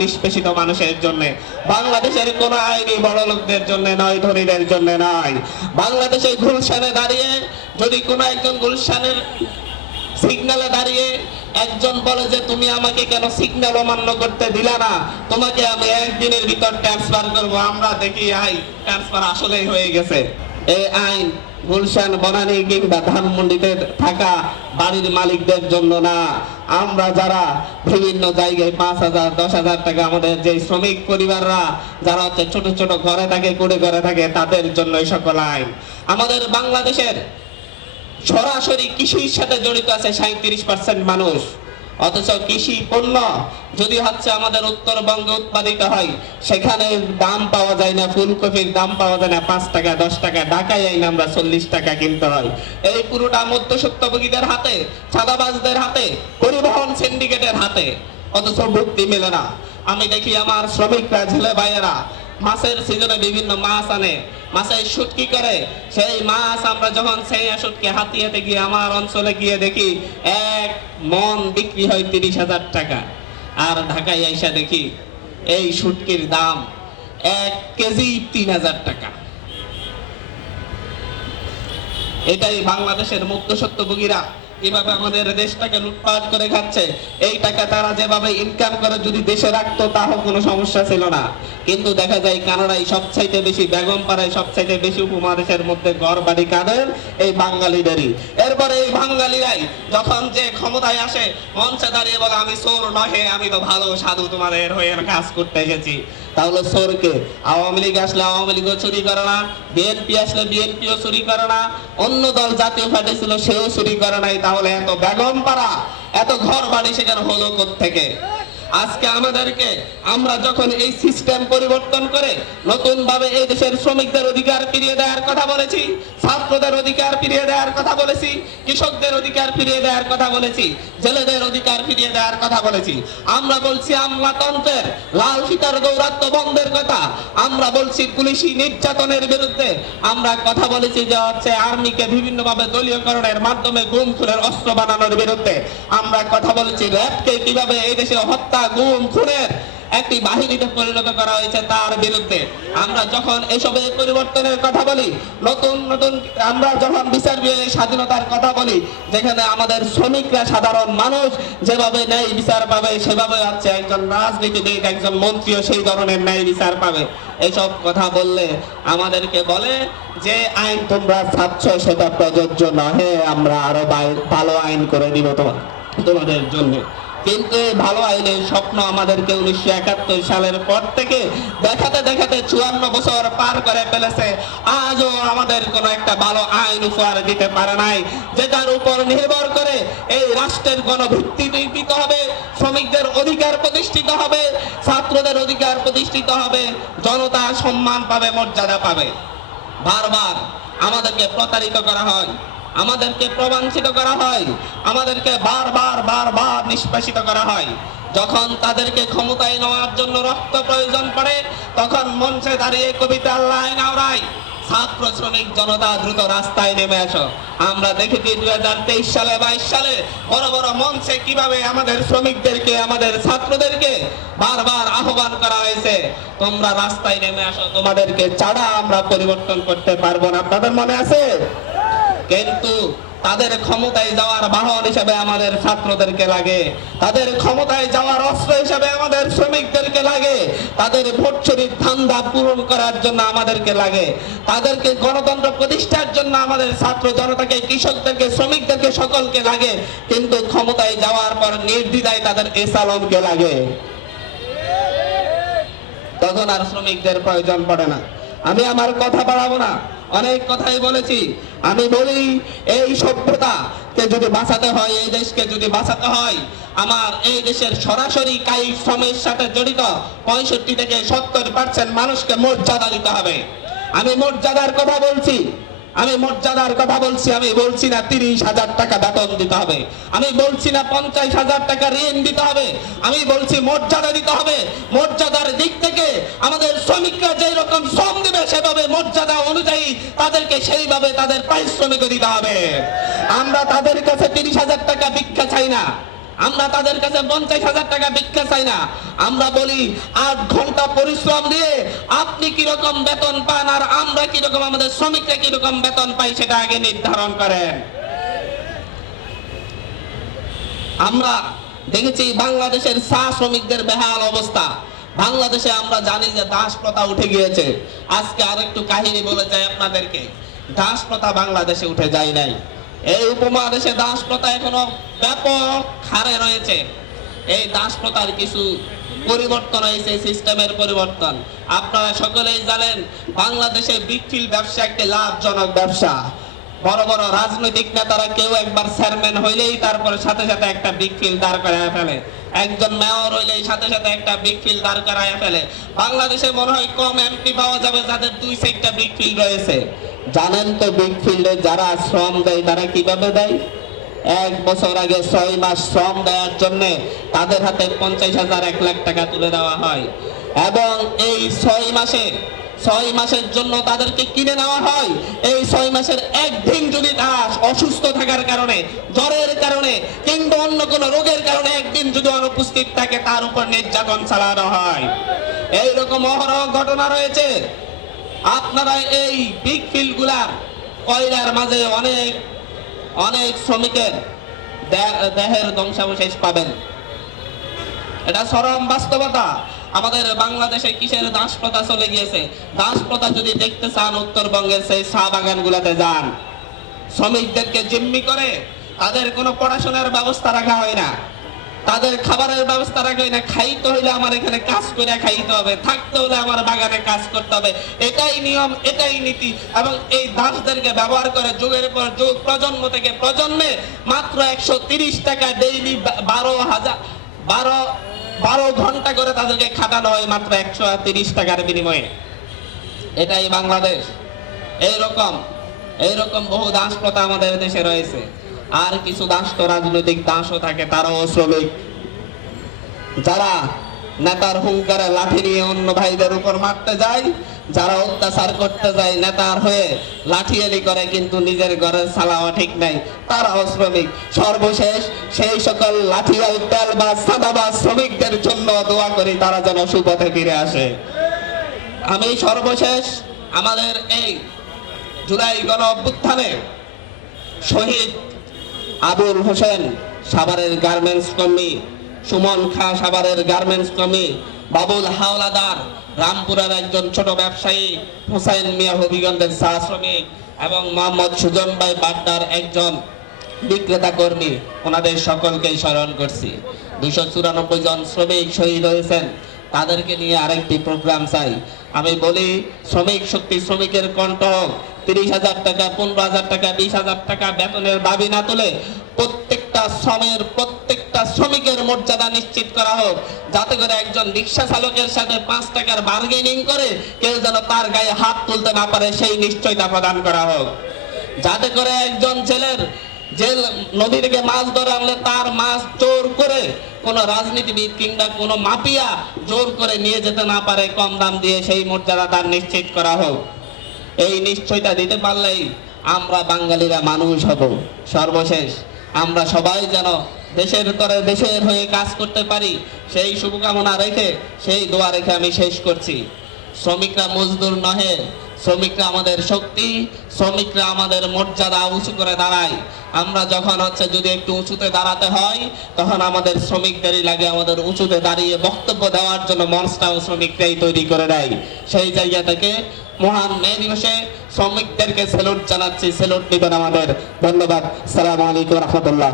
নিষ্পেষিত মানুষের জন্য। বাংলাদেশের কোনো আইনি বড় লোকদের জন্য নয়, ধনীদের জন্য নয়। বাংলাদেশে গুলশানে দাঁড়িয়ে যদি কোনো একজন গুলশানের সিগন্যালে দাঁড়িয়ে একজন বলে যে তুমি আমাকে কেন সিগন্যাল অমান্য করতে দিলা না, তোমাকে আমি একদিনের ভিতর ট্রান্সফার করবো, আমরা দেখি ট্রান্সফার আসলেই হয়ে গেছে। এই আইন গুলশান, বনানী কিংবা ধানমন্ডিতে থাকা বাড়ির মালিকদের জন্য না। আমরা যারা বিভিন্ন জায়গায় 5,000 10,000 টাকা আমাদের যে শ্রমিক পরিবাররা যারা হচ্ছে ছোট ছোট ঘরে থাকে, কুড়ে ঘরে থাকে, তাদের জন্য এই সকল আইন। আমাদের বাংলাদেশের সরাসরি কৃষির সাথে জড়িত আছে 37% মানুষ, অথচ কৃষি পণ্য যদি হচ্ছে আমাদের উত্তরবঙ্গে উৎপাদিত হয়, সেখানে দাম পাওয়া যায় না, ফুলকপির দাম পাওয়া যায় না 5 টাকা 10 টাকা, ঢাকায় আইন আমরা 40 টাকা কিনতে হয়। এই পুরোটা মধ্যস্বত্বভোগীদের হাতে, চাঁদাবাজদের হাতে, পরিবহন সিন্ডিকেটের হাতে, অথচ মুক্তি মেলে না। আমি দেখি আমার শ্রমিকরা, ছেলে ভাইয়েরা মাছের সিজনে বিভিন্ন মাছ আনে, মাছের শুটকি করে, সেই মাছ আমরা যখন সেই শুটকি হাতে গিয়ে আমার অঞ্চলে গিয়ে দেখি 1 মণ বিক্রি হয় 30,000 টাকা। আর ঢাকায় আইসা দেখি এই শুটকির দাম 1 কেজি 3,000 টাকা। এটাই বাংলাদেশের মধ্যস্বত্বভোগীরা এভাবে আমাদের দেশটাকে লুটপাট করে খাচ্ছে। এই টাকা তারা যেভাবে ইনকাম করে যদি দেশে রাখতো তাও কোনো সমস্যা ছিল না, কিন্তু দেখা যায় কানাডায় সবচাইতে বেশি, বেগমপাড়ায় সবচাইতে বেশি উপমহাদেশের মধ্যে ঘর বাড়ি কাদের, এই বাঙালিদেরই। এরপরে এই বাঙালিরাই যখন যে ক্ষমতায় আসে মঞ্চে দাঁড়িয়ে বলে আমি চোর নহে, আমি তো ভালো সাধু, তোমাদের হয়ে কাজ করতে এসেছি। তাহলে চোরকে? আওয়ামী লীগ আসলে আওয়ামী লীগও চুরি করে না, বিএনপি আসলে বিএনপিও চুরি করে না, অন্য দল জাতীয় পার্টি ছিল সেও চুরি করে নাই। তাহলে এত বেগমপাড়া, এত ঘর বাড়ি সেখানে হলো কোত্থেকে? আজকে আমাদেরকে, আমরা যখন এই সিস্টেম পরিবর্তন করে নতুন ভাবে এই দেশের শ্রমিকদের অধিকার ফিরিয়ে দেওয়ার কথা বলেছি, ছাত্রদের অধিকার ফিরিয়ে দেওয়ার কথা বলেছি, কৃষকদের অধিকার ফিরিয়ে দেওয়ার কথা বলেছি, জেলেদের অধিকার ফিরিয়ে দেওয়ার কথা বলেছি, আমরা বলছি আমলাতন্ত্রের লাল ফিতার দৌরাত্ম্য বন্ধের কথা, আমরা বলছি পুলিশি নির্যাতনের বিরুদ্ধে, আমরা কথা বলেছি যে হচ্ছে আর্মিকে বিভিন্ন ভাবে দলীয়করণের মাধ্যমে গুম খুনের অস্ত্র বানানোর বিরুদ্ধে, আমরা কথা বলেছি র্যাবকে কিভাবে এই দেশে হত্যা, গুম খুনের একটি বাহিনীতে পরিণত করা হয়েছে তার বিরুদ্ধে। আমরা যখন এসবের পরিবর্তনের কথা বলি, নতুন নতুন আমরা যখন বিচার স্বাধীনতার কথা বলি, যেখানে আমাদের শ্রমিকরা, সাধারণ মানুষ যেভাবে ন্যায় বিচার পাবে, সেভাবে হচ্ছে একজন রাজনীতিবিদ, একজন মন্ত্রীও সেই ধরনের ন্যায় বিচার পাবে। এসব কথা বললে আমাদেরকে বলে যে আইন তোমরা চাচ্ছ সেটা প্রযোজ্য নহে, আমরা আরো ভালো আইন করে দিব তোমাদের জন্য। কিন্তু ভালো আইনের স্বপ্ন আমাদেরকে 1971 সালের পর থেকে দেখাতে দেখাতে 54 বছর পার করে ফেলেছে। আজও আমাদের কোনো একটা ভালো আইন উপহার দিতে পারে নাই, যেটার উপর নির্ভর করে এই রাষ্ট্রের গণভিত্তি নির্মিত হবে, শ্রমিকদের অধিকার প্রতিষ্ঠিত হবে, ছাত্রদের অধিকার প্রতিষ্ঠিত হবে, জনতা সম্মান পাবে, মর্যাদা পাবে। বারবার আমাদেরকে প্রতারিত করা হয়, আমাদেরকে প্রবঞ্চিত করা হয়, আমাদেরকে বারবার বারবার নিষ্পেষিত করা হয়। যখন তাদেরকে ক্ষমতায় নেওয়ার জন্য রক্ত প্রয়োজন পড়ে, তখন মঞ্চে দাঁড়িয়ে কবিতার লাইন আওড়ায়, ছাত্র শ্রমিক জনতা দ্রুত রাস্তায় নেমে আসো। আমরা দেখেছি 2023 সালে 22 সালে বড় বড় মঞ্চে কিভাবে আমাদের শ্রমিকদেরকে, আমাদের ছাত্রদেরকে বারবার আহ্বান করা হয়েছে, তোমরা রাস্তায় নেমে আসো, তোমাদেরকে ছাড়া আমরা পরিবর্তন করতে পারবো না। আপনাদের মনে আছে? কিন্তু তাদের ক্ষমতায় যাওয়ার বাহন হিসেবে আমাদের ছাত্রদেরকে লাগে, তাদের ক্ষমতায় যাওয়ার অস্ত্র হিসেবে আমাদের শ্রমিকদেরকে লাগে, তাদের ভোট চুরির ধান্দা পূরণ করার জন্য আমাদেরকে লাগে, তাদেরকে গণতন্ত্র প্রতিষ্ঠার জন্য আমাদের ছাত্র জনতাকে, কৃষকদেরকে, শ্রমিকদেরকে, সকলকে লাগে। কিন্তু ক্ষমতায় যাওয়ার পর নির্দ্বিধায় তাদের এসালমকে লাগে, তখন আর শ্রমিকদের প্রয়োজন পড়ে না। আমি আমার কথা বাড়াবো না, অনেক কথাই বলেছি। আমি বলি এই সভ্যতাকে যদি বাঁচাতে হয়, এই দেশকে যদি বাঁচাতে হয়, আমার এই দেশের সরাসরি কায়িক শ্রমের সাথে জড়িত 65 থেকে 70% মানুষকে মর্যাদা দিতে হবে। আমি মর্যাদার কথা বলছি, আমি মর্যাদার কথা বলছি। আমি বলছি না 30,000 টাকা বেতন দিতে হবে, আমি বলছি না 50,000 টাকা ঋণ দিতে হবে, আমি বলছি মর্যাদা দিতে হবে। মর্যাদার দিক থেকে আমাদের শ্রমিকরা যেই রকম শ্রম দেবে, সেভাবে মর্যাদা অনুযায়ী তাদেরকে সেইভাবে তাদের পারিশ্রমিক দিতে হবে। আমরা তাদের কাছে 30,000 টাকা ভিক্ষা চাই না, আমরা তাদের কাছে 50,000 টাকা ভিক্ষা চাই না। আমরা বলি 8 ঘন্টা পরিশ্রম দিয়ে আপনি কিরকম বেতন পান আর আমরা কিরকম, আমাদের শ্রমিকরা কিরকম বেতন পাই সেটা আগে নির্ধারণ করেন। আমরা দেখেছি বাংলাদেশের চা শ্রমিকদের বেহাল অবস্থা। বাংলাদেশে আমরা জানি যে দাস প্রথা উঠে গিয়েছে। আজকে আরেকটু কাহিনী বলে যাই আপনাদেরকে। দাস প্রথা বাংলাদেশে উঠে যায় নাই। এই উপমহাদেশে দাস প্রথা এখনো ব্যাপক হারে রয়েছে। এই দাস প্রথার কিছু পরিবর্তন হয়েছে, সিস্টেমের পরিবর্তন। আপনারা সকলেই জানেন বাংলাদেশে বিক্রিল ব্যবসা একটি লাভজনক ব্যবসা। বড় বড় রাজনৈতিক নেতারা কেউ একবার চেয়ারম্যান হইলেই তারপরে সাথে সাথে একটা বিক্রিল দাঁড় করায় ফেলে, একজন মেয়র হইলেই সাথে সাথে একটা বিক্রিল দাঁড় করায় ফেলে। বাংলাদেশে মনে হয় কম এমপি পাওয়া যাবে যাদের 2-4টা বিক্রিল রয়েছে। জানেন তো বিক্রিলে যারা শ্রম দেয় তারা কিভাবে দেয়? 1 বছর আগে 6 মাস শ্রম দেওয়ার জন্য তাদের হাতে 50,000 1 লাখ টাকা তুলে দেওয়া হয় এবং এই 6 মাসের জন্য তাদেরকে কিনে নেওয়া হয়। এই 6 মাসের একদিন যদি দাস অসুস্থ থাকার কারণে, জ্বরের কারণে কিংবা অন্য কোনো রোগের কারণে একদিন যদি অনুপস্থিত থাকে তার উপর নির্যাতন চালানো হয়। এইরকম অহরহ ঘটনা রয়েছে। আপনারা এই বিগ ফিল্ড গুলার কয়লার মাঝে অনেক অনেক শ্রমিকের দেহের ধ্বংসাবশেষ পাবেন। এটা চরম বাস্তবতা। আমাদের বাংলাদেশে কিসের দাস প্রথা চলে গিয়েছে? দাস প্রথা যদি দেখতে চান উত্তরবঙ্গের সেই চা বাগান গুলাতে যান। শ্রমিকদেরকে জিম্মি করে তাদের কোনো পড়াশোনার ব্যবস্থা রাখা হয় না, তাদের খাবারের ব্যবস্থা রাখা হয় না। খাইতে হইলে আমার এখানে কাজ করে খাইতে হবে, থাকতে হলে আমার বাগানে কাজ করতে হবে, এটাই নিয়ম, এটাই নীতি। এবং এই দাসদেরকে ব্যবহার করে যুগের পর যুগ, প্রজন্ম থেকে প্রজন্মে মাত্র 130 টাকা ডেইলি, 12 ঘন্টা করে তাদেরকে খাটানো হয় মাত্র 130 টাকার বিনিময়ে। এটাই বাংলাদেশ। এইরকম বহু দাস প্রথা আমাদের দেশে রয়েছে। আর কিছু দাস তো রাজনৈতিক দাসও থাকে, তারাও শ্রমিক, যারা নেতার হুঙ্কারে লাঠি নিয়ে অন্য ভাইদের উপর মারতে যায়, যারা অত্যাচার করতে যায় নেতার হয়ে লাঠিয়ালি করে কিন্তু নিজের ঘরে চালাওয়া ঠিক নাই, তারাও শ্রমিক। সর্বশেষ সেই সকল লাঠিয়াল তেল বা সাদাবাজ শ্রমিকদের জন্য দোয়া করি তারা যেন সুপথে ফিরে আসে। আমি সর্বশেষ আমাদের এই জুলাই গণ অভ্যুত্থানে শহীদ আবুল হোসেন সাভারের গার্মেন্টস কর্মী, সুমন খা সাভারের গার্মেন্টস কর্মী, বাবুল হাওলাদার রামপুরের একজন ছোট ব্যবসায়ী, হুসাইন মিয়া হবিগঞ্জের চা শ্রমিক এবং মোহাম্মদ সুজন ভাই বাড্ডার একজন বিক্রেতা কর্মী, ওনাদের সকলকেই স্মরণ করছি। 294 জন শ্রমিক শহীদ হয়েছেন, তাদেরকে নিয়ে আরেকটি প্রোগ্রাম চাই। আমি বলি শ্রমিক শক্তি, শ্রমিকের কণ্ঠ, 30,000 টাকা, 15,000 টাকা, 20,000 টাকা বেতনের দাবি না তুলে প্রত্যেকটা শ্রমিকের মর্যাদা নিশ্চিত করা হোক, যাতে করে একজন রিক্সা চালকের সাথে 5 টাকার বার্গেনিং করে কেউ যেন তার গায়ে হাত তুলতে না পারে সেই নিশ্চয়তা প্রদান করা হোক। যাতে করে একজন ছেলের যে নদী থেকে মাছ ধরে আনলে তার মাছ জোর করে কোন রাজনীতিবিদ কিংবা কোন মাফিয়া জোর করে নিয়ে যেতে না পারে কম দাম দিয়ে, সেই মর্যাদা তার নিশ্চিত করা হোক। এই নিশ্চয়তা দিতে পারলেই আমরা বাঙালিরা মানুষ হব। সর্বশেষ আমরা সবাই যেন দেশের হয়ে কাজ করতে পারি, সেই শুভকামনা রেখে, সেই দোয়া রেখে আমি শেষ করছি। শ্রমিকরা মজদুর নহে, শ্রমিকরা আমাদের শক্তি, শ্রমিকরা আমাদের মর্যাদা উঁচু করে দাঁড়ায়। আমরা যখন যদি একটু উঁচুতে দাঁড়াতে হয় তখন আমাদের শ্রমিকদেরই লাগে আমাদের উঁচুতে দাঁড়িয়ে বক্তব্য দেওয়ার জন্য মঞ্চটাও শ্রমিকরাই তৈরি করে দেয়। সেই জায়গা থেকে মহান মে দিবসে শ্রমিকদেরকে স্যালুট জানাচ্ছি, স্যালুট দিবেন আমাদের। ধন্যবাদ। আসসালামু আলাইকুম রহমতুল্লাহ।